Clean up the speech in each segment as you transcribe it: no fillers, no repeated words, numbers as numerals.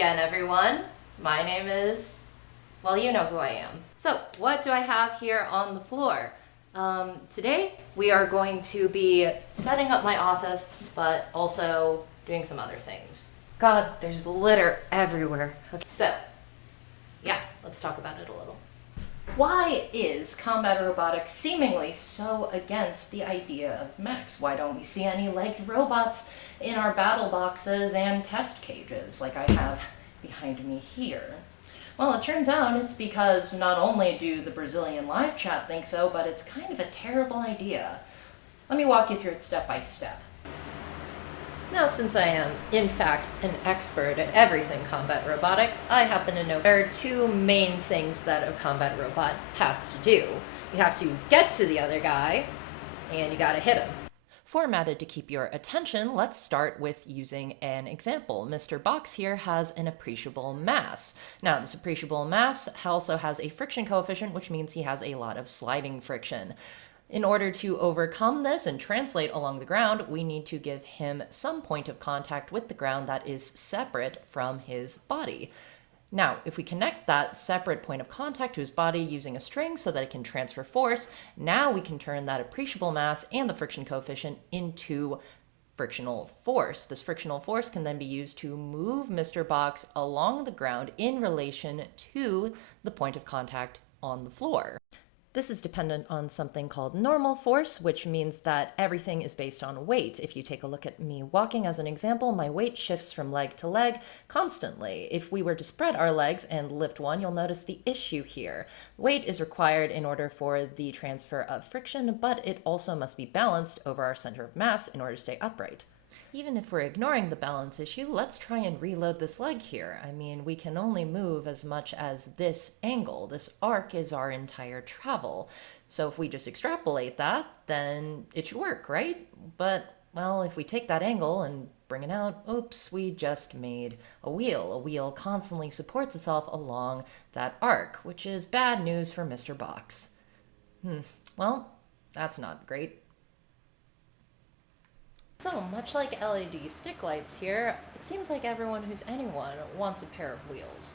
again, everyone. My name is, well, you know who I am. So, what do I have here on the floor? Today, we are going to be setting up my office, but also doing some other things. God, there's litter everywhere. Okay, so, yeah, let's talk about it a little. Why is combat robotics seemingly so against the idea of mechs? Why don't we see any legged robots in our battle boxes and test cages like I have behind me here? Well, it turns out it's because not only do the Brazilian live chat think so, but it's kind of a terrible idea. Let me walk you through it step by step. Now, since I am, in fact, an expert at everything combat robotics, I happen to know there are two main things that a combat robot has to do. You have to get to the other guy, and you gotta hit him. Formatted to keep your attention, let's start with using an example. Mr. Box here has an appreciable mass. Now, this appreciable mass also has a friction coefficient, which means he has a lot of sliding friction. In order to overcome this and translate along the ground, we need to give him some point of contact with the ground that is separate from his body. Now, if we connect that separate point of contact to his body using a string so that it can transfer force, now we can turn that appreciable mass and the friction coefficient into frictional force. This frictional force can then be used to move Mr. Box along the ground in relation to the point of contact on the floor. This is dependent on something called normal force, which means that everything is based on weight. If you take a look at me walking as an example, my weight shifts from leg to leg constantly. If we were to spread our legs and lift one, you'll notice the issue here. Weight is required in order for the transfer of friction, but it also must be balanced over our center of mass in order to stay upright. Even if we're ignoring the balance issue, let's try and reload this leg here. I mean, we can only move as much as this angle. This arc is our entire travel. So if we just extrapolate that, then it should work, right? But, well, if we take that angle and bring it out, oops, we just made a wheel. A wheel constantly supports itself along that arc, which is bad news for Mr. Box. Well, that's not great. So, much like LED stick lights here, it seems like everyone who's anyone wants a pair of wheels.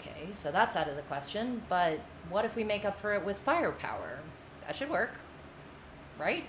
Okay, so that's out of the question, but what if we make up for it with firepower? That should work, right?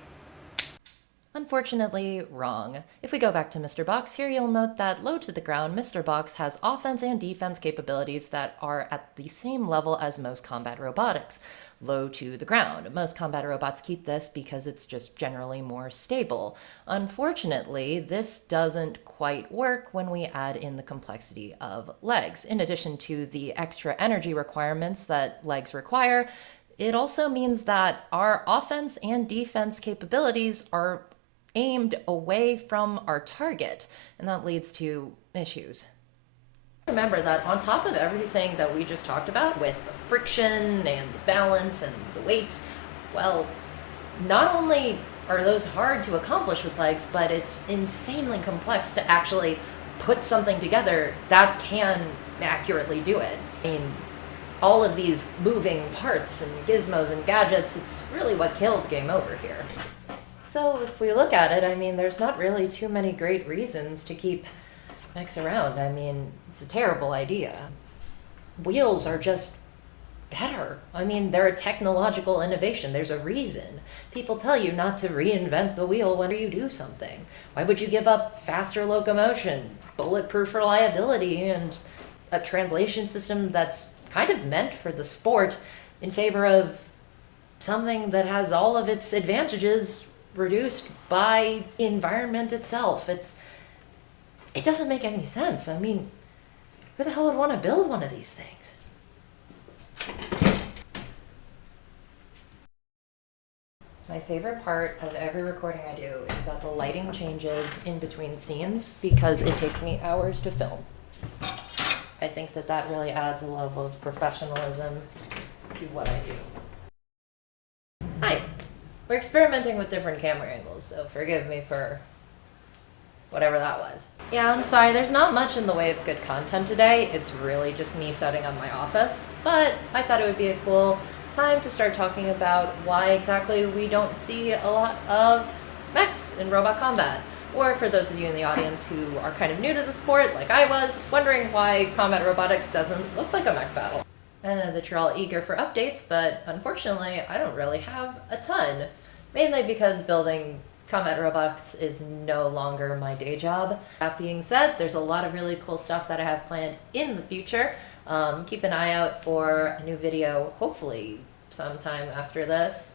Unfortunately, wrong. If we go back to Mr. Box here, you'll note that low to the ground, Mr. Box has offense and defense capabilities that are at the same level as most combat robotics. Low to the ground. Most combat robots keep this because it's just generally more stable. Unfortunately, this doesn't quite work when we add in the complexity of legs. In addition to the extra energy requirements that legs require, it also means that our offense and defense capabilities are aimed away from our target, and that leads to issues. Remember that on top of everything that we just talked about with the friction and the balance and the weight, well, not only are those hard to accomplish with legs, but it's insanely complex to actually put something together that can accurately do it. I mean, all of these moving parts and gizmos and gadgets, it's really what killed Game Over here. So if we look at it, I mean, there's not really too many great reasons to keep mechs around. I mean, it's a terrible idea. Wheels are just better. I mean, they're a technological innovation. There's a reason. People tell you not to reinvent the wheel whenever you do something. Why would you give up faster locomotion, bulletproof reliability, and a translation system that's kind of meant for the sport in favor of something that has all of its advantages reduced by environment itself? It doesn't make any sense. I mean, who the hell would want to build one of these things? My favorite part of every recording I do is that the lighting changes in between scenes because it takes me hours to film. I think that really adds a level of professionalism to what I do. Hi! We're experimenting with different camera angles, so forgive me for whatever that was. Yeah, I'm sorry, there's not much in the way of good content today. It's really just me setting up my office, but I thought it would be a cool time to start talking about why exactly we don't see a lot of mechs in robot combat. or for those of you in the audience who are kind of new to the sport, like I was, wondering why combat robotics doesn't look like a mech battle. I know that you're all eager for updates, but unfortunately I don't really have a ton, mainly because building combat robots is no longer my day job. That being said, there's a lot of really cool stuff that I have planned in the future. Keep an eye out for a new video, hopefully sometime after this.